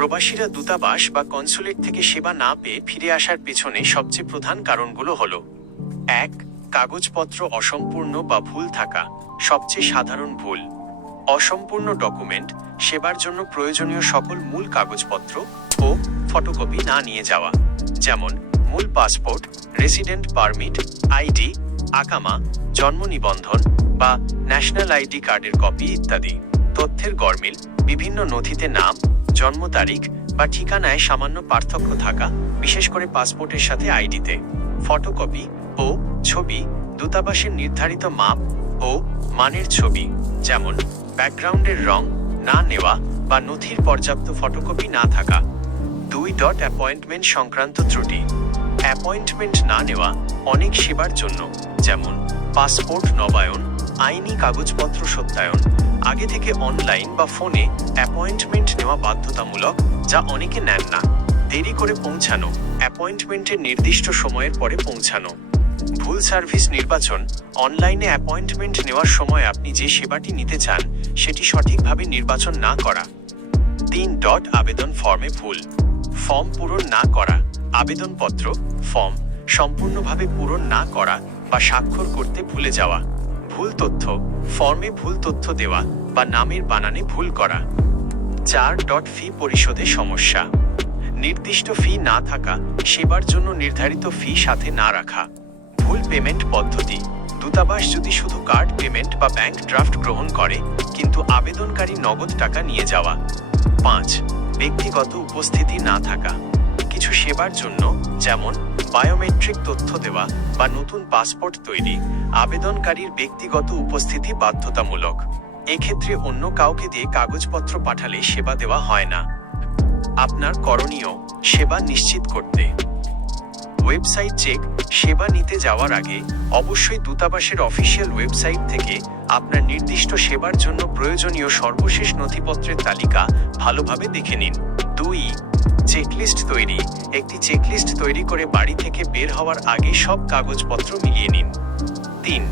প্রবাসীরা দূতাবাস বা কনসুলেট থেকে সেবা না পেয়ে ফিরে আসার পেছনে সবচেয়ে প্রধান কারণগুলো হল, এক, কাগজপত্র অসম্পূর্ণ বা ভুল থাকা, সবচেয়ে সাধারণ ভুল। অসম্পূর্ণ ডকুমেন্ট, সেবার জন্য প্রয়োজনীয় সকল মূল কাগজপত্র ও ফটোকপি না নিয়ে যাওয়া, যেমন মূল পাসপোর্ট, রেসিডেন্ট পারমিট, আইডি, আকামা, জন্ম নিবন্ধন বা ন্যাশনাল আইডি কার্ডের কপি ইত্যাদি। তথ্যের গরমিল বিভিন্ন নথিতে নাম জন্ম তারিখ বা ঠিকানায় সামান্য পার্থক্য থাকা, বিশেষ করে পাসপোর্টের সাথে আইডিতে। ফটোকপি, ও, ছবি, দূতাবাসের নির্ধারিত মাপ, ও, মানের ছবি, যেমন ব্যাকগ্রাউন্ডের রং, না নেওয়া বা নথির পর্যাপ্ত ফটোকপি না থাকা। দুই ডট অ্যাপয়েন্টমেন্ট সংক্রান্ত ত্রুটি, অ্যাপয়েন্টমেন্ট না নেওয়া অনেক সেবার জন্য, যেমন পাসপোর্ট নবায়ন, আইনি কাগজপত্র সত্যায়ন আগে থেকে অনলাইন বা ফোনে অ্যাপয়েন্টমেন্ট নেওয়া বাধ্যতামূলক, যা অনেকে নেন না। দেরি করে পৌঁছানো অ্যাপয়েন্টমেন্টের নির্দিষ্ট সময়ের পরে পৌঁছানো। ভুল সার্ভিস নির্বাচন অনলাইনে অ্যাপয়েন্টমেন্ট নেওয়ার সময় আপনি যে সেবাটি নিতে চান, সেটি সঠিকভাবে নির্বাচন না করা। তিন ডট আবেদন ফর্মে ভুল। ফর্ম পূরণ না করা, আবেদনপত্র ফর্ম সম্পূর্ণভাবে পূরণ না করা বা স্বাক্ষর করতে ভুলে যাওয়া। ভুল তথ্য ফর্মে ভুল তথ্য দেওয়া বা নামের বানানে ভুল করা। চার ডট ফি পরিশোধে সমস্যা। নির্দিষ্ট ফি না থাকা, সেবার জন্য নির্ধারিত ফি সাথে না রাখা। ভুল পেমেন্ট পদ্ধতি। দূতাবাস যদি শুধু কার্ড পেমেন্ট বা ব্যাংক ড্রাফট গ্রহণ করে, কিন্তু আবেদনকারী নগদ টাকা নিয়ে যাওয়া। পাঁচ, ব্যক্তিগত উপস্থিতি না থাকা। কিছু সেবার জন্য, যেমন বায়োমেট্রিক তথ্য দেওয়া বা নতুন পাসপোর্ট তৈরি আবেদনকারীর ব্যক্তিগত উপস্থিতি বাধ্যতামূলক। এক্ষেত্রে অন্য কাউকে দিয়ে কাগজপত্র পাঠালে সেবা দেওয়া হয় না। আপনার করণীয়, সেবা নিশ্চিত করতে। ওয়েবসাইট চেক, সেবা নিতে যাওয়ার আগে অবশ্যই দূতাবাসের অফিসিয়াল ওয়েবসাইট থেকে আপনার নির্দিষ্ট সেবার জন্য প্রয়োজনীয় সর্বশেষ নথিপত্রের তালিকা ভালোভাবে দেখে নিন। দুই চেকলিস্ট তৈরি। একটি চেকলিস্ট তৈরি করে বাড়ি থেকে বের হওয়ার আগে সব কাগজপত্র মিলিয়ে নিন। তিন,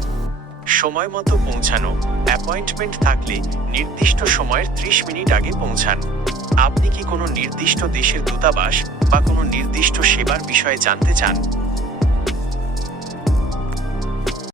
সময় মতো পৌঁছানো। অ্যাপয়েন্টমেন্ট থাকলে নির্দিষ্ট সময়ের ত্রিশ মিনিট আগে পৌঁছান। আপনি কি কোনো নির্দিষ্ট দেশের দূতাবাস বা কোনো নির্দিষ্ট সেবার বিষয়ে জানতে চান?